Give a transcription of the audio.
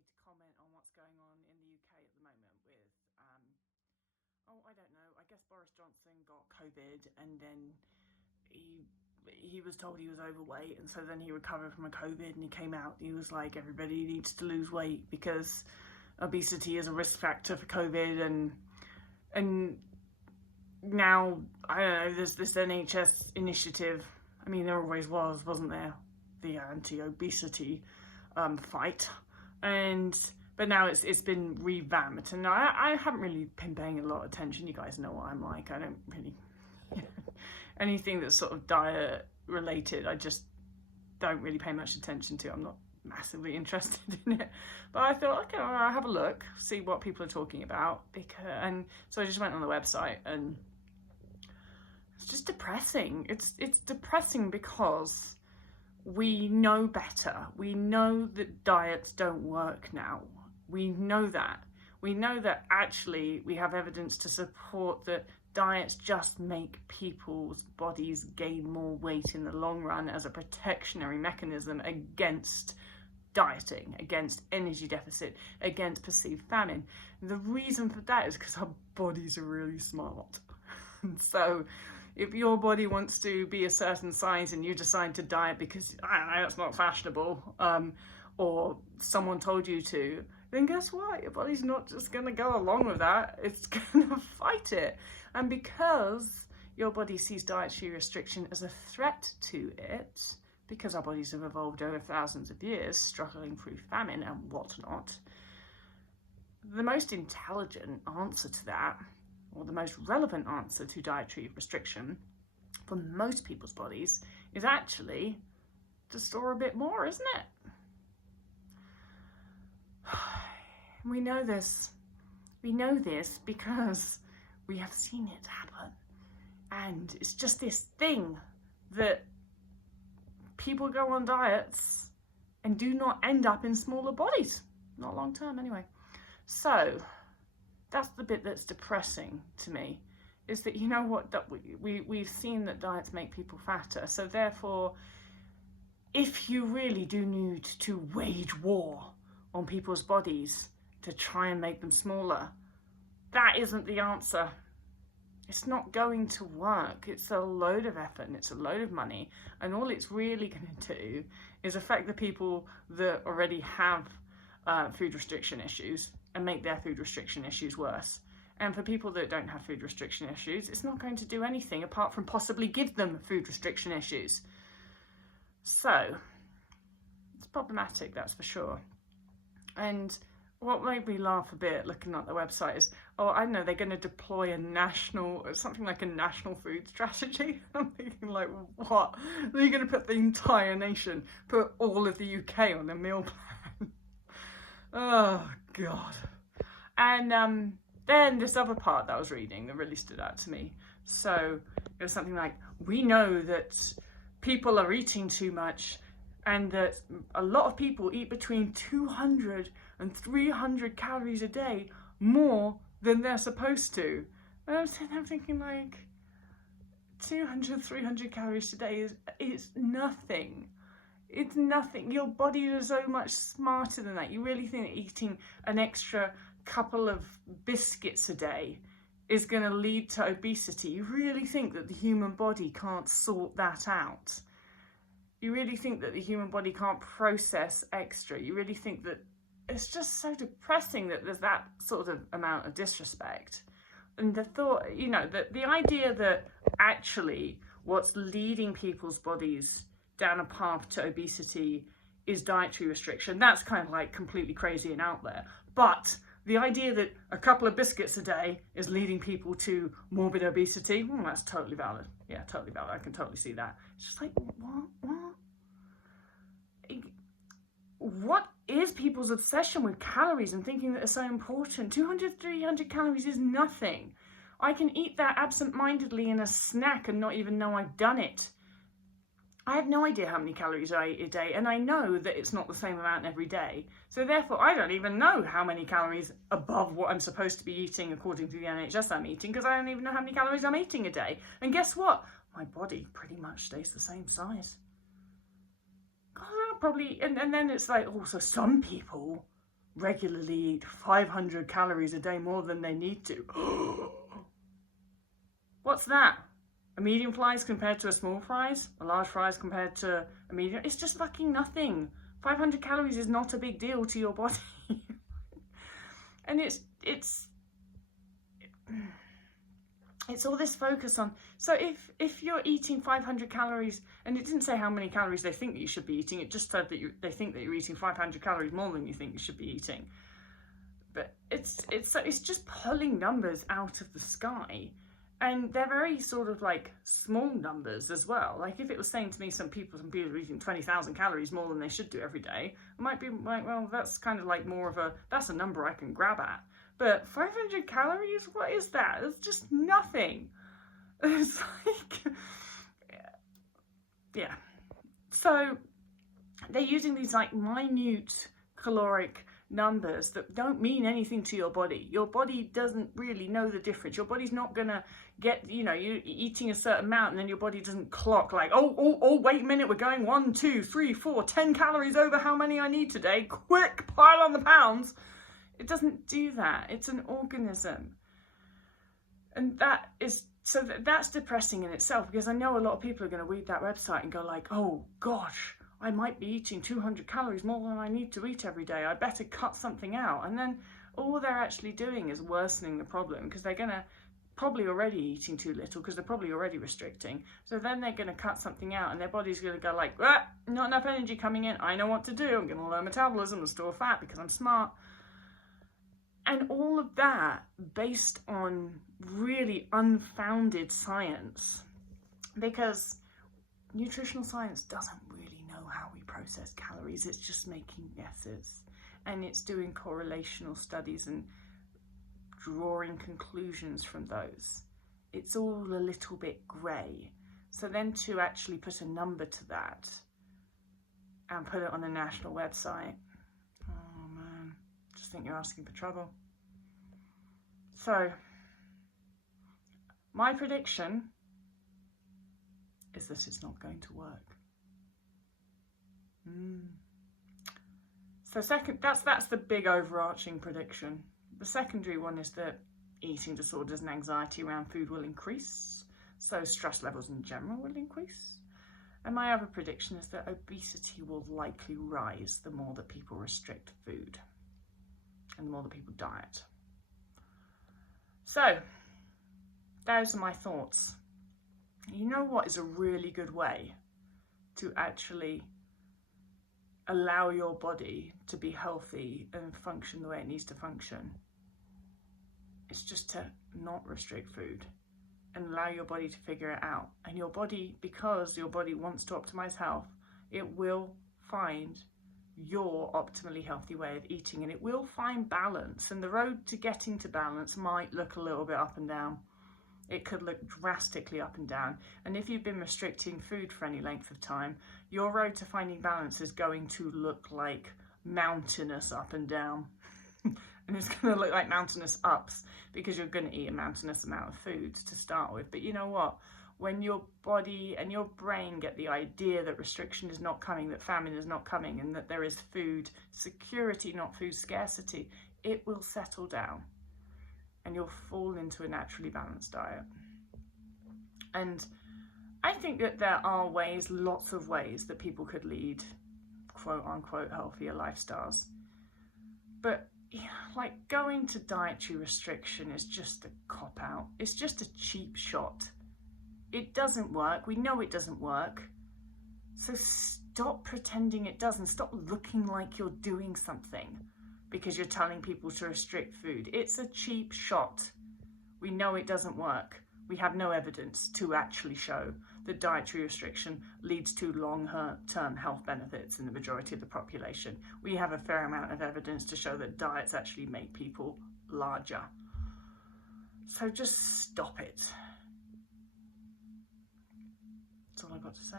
me to comment on what's going on in the UK at the moment with, I don't know, I guess Boris Johnson got COVID and then he was told he was overweight, and so then he recovered from a COVID and he came out and he was like, everybody needs to lose weight because obesity is a risk factor for COVID, and now, I don't know, there's this NHS initiative. I mean, there always was, wasn't there? The anti-obesity fight, but now it's been revamped, and I haven't really been paying a lot of attention. You guys know what I'm like. I don't really anything that's sort of diet related, I just don't really pay much attention to. I'm not massively interested in it, but I thought, okay, I'll have a look, see what people are talking about, and so I just went on the website, and it's just depressing. It's depressing because we know better. We know that diets don't work now. We know that. We know that actually we have evidence to support that diets just make people's bodies gain more weight in the long run as a protectionary mechanism against dieting, against energy deficit, against perceived famine. And the reason for that is because our bodies are really smart. And so if your body wants to be a certain size and you decide to diet because, I don't know, it's not fashionable, or someone told you to, then guess what? Your body's not just going to go along with that. It's going to fight it. And because your body sees dietary restriction as a threat to it, because our bodies have evolved over thousands of years, struggling through famine and whatnot, the most intelligent answer to that, or the most relevant answer to dietary restriction for most people's bodies, is actually to store a bit more, isn't it? We know this. We know this because we have seen it happen. And it's just this thing that people go on diets and do not end up in smaller bodies. Not long term anyway. So that's the bit that's depressing to me, is that, you know what, that we've seen that diets make people fatter. So therefore, if you really do need to wage war on people's bodies to try and make them smaller, that isn't the answer. It's not going to work. It's a load of effort and it's a load of money, and all it's really going to do is affect the people that already have food restriction issues and make their food restriction issues worse. And for people that don't have food restriction issues, it's not going to do anything apart from possibly give them food restriction issues. So it's problematic, that's for sure. And what made me laugh a bit looking at the website is, I know they're going to deploy something like a national food strategy. I'm thinking, like, what? They're going to put the entire nation, put all of the UK on a meal plan. Oh, God. And then this other part that I was reading that really stood out to me. So it was something like, we know that people are eating too much, and that a lot of people eat between 200 and 300 calories a day more than they're supposed to. And I'm sitting there thinking, like, 200, 300 calories a day is nothing. It's nothing. Your body is so much smarter than that. You really think that eating an extra couple of biscuits a day is going to lead to obesity? You really think that the human body can't sort that out? You really think that the human body can't process extra? You really think that it's just so depressing that there's that sort of amount of disrespect? And the thought, that the idea that actually what's leading people's bodies down a path to obesity is dietary restriction, that's kind of like completely crazy and out there. But the idea that a couple of biscuits a day is leading people to morbid obesity, that's totally valid. Yeah, totally valid. I can totally see that. It's just like, what? What is people's obsession with calories and thinking that it's so important? 200, 300 calories is nothing. I can eat that absent-mindedly in a snack and not even know I've done it. I have no idea how many calories I eat a day, and I know that it's not the same amount every day. So therefore, I don't even know how many calories above what I'm supposed to be eating according to the NHS I'm eating, because I don't even know how many calories I'm eating a day. And guess what? My body pretty much stays the same size. God, probably, and then it's like, so some people regularly eat 500 calories a day more than they need to. What's that? A medium fries compared to a small fries? A large fries compared to a medium? It's just fucking nothing. 500 calories is not a big deal to your body. And it's all this focus on, so if you're eating 500 calories, and it didn't say how many calories they think that you should be eating, it just said that they think that you're eating 500 calories more than you think you should be eating. But it's just pulling numbers out of the sky, and they're very sort of like small numbers as well. Like if it was saying to me some people are eating 20,000 calories more than they should do every day, I might be like, well, that's kind of like more of that's a number I can grab at. But 500 calories, what is that? It's just nothing. It's like, yeah. So they're using these like minute caloric numbers that don't mean anything to your body. Your body doesn't really know the difference. Your body's not gonna get, you're eating a certain amount and then your body doesn't clock like, oh, wait a minute, we're going 1, 2, 3, 4, 10 calories over how many I need today. Quick, pile on the pounds. It doesn't do that. It's an organism. And that's depressing in itself, because I know a lot of people are going to read that website and go like, oh gosh, I might be eating 200 calories more than I need to eat every day. I better cut something out. And then all they're actually doing is worsening the problem, because they're going to probably already eating too little, because they're probably already restricting. So then they're going to cut something out and their body's going to go like, not enough energy coming in. I know what to do. I'm going to lower metabolism and store fat because I'm smart. And all of that based on really unfounded science, because nutritional science doesn't really know how we process calories. It's just making guesses, and it's doing correlational studies and drawing conclusions from those. It's all a little bit grey. So then to actually put a number to that and put it on a national website, oh man, just think you're asking for trouble. So my prediction is that it's not going to work. So that's the big overarching prediction. The secondary one is that eating disorders and anxiety around food will increase, so stress levels in general will increase. And my other prediction is that obesity will likely rise the more that people restrict food and the more that people diet. So those are my thoughts. You know what is a really good way to actually allow your body to be healthy and function the way it needs to function? It's just to not restrict food and allow your body to figure it out. And your body, because your body wants to optimize health, it will find your optimally healthy way of eating, and it will find balance. And the road to getting to balance might look a little bit up and down. It could look drastically up and down. And if you've been restricting food for any length of time, your road to finding balance is going to look like mountainous up and down. And it's going to look like mountainous ups, because you're going to eat a mountainous amount of food to start with. But you know what? When your body and your brain get the idea that restriction is not coming, that famine is not coming, and that there is food security, not food scarcity, it will settle down and you'll fall into a naturally balanced diet. And I think that there are ways, lots of ways, that people could lead quote unquote healthier lifestyles. But like going to dietary restriction is just a cop-out. It's just a cheap shot. It doesn't work. We know it doesn't work. So stop pretending it does, and stop looking like you're doing something because you're telling people to restrict food. It's a cheap shot. We know it doesn't work. We have no evidence to actually show that dietary restriction leads to long-term health benefits in the majority of the population. We have a fair amount of evidence to show that diets actually make people larger. So just stop it. That's all I've got to say.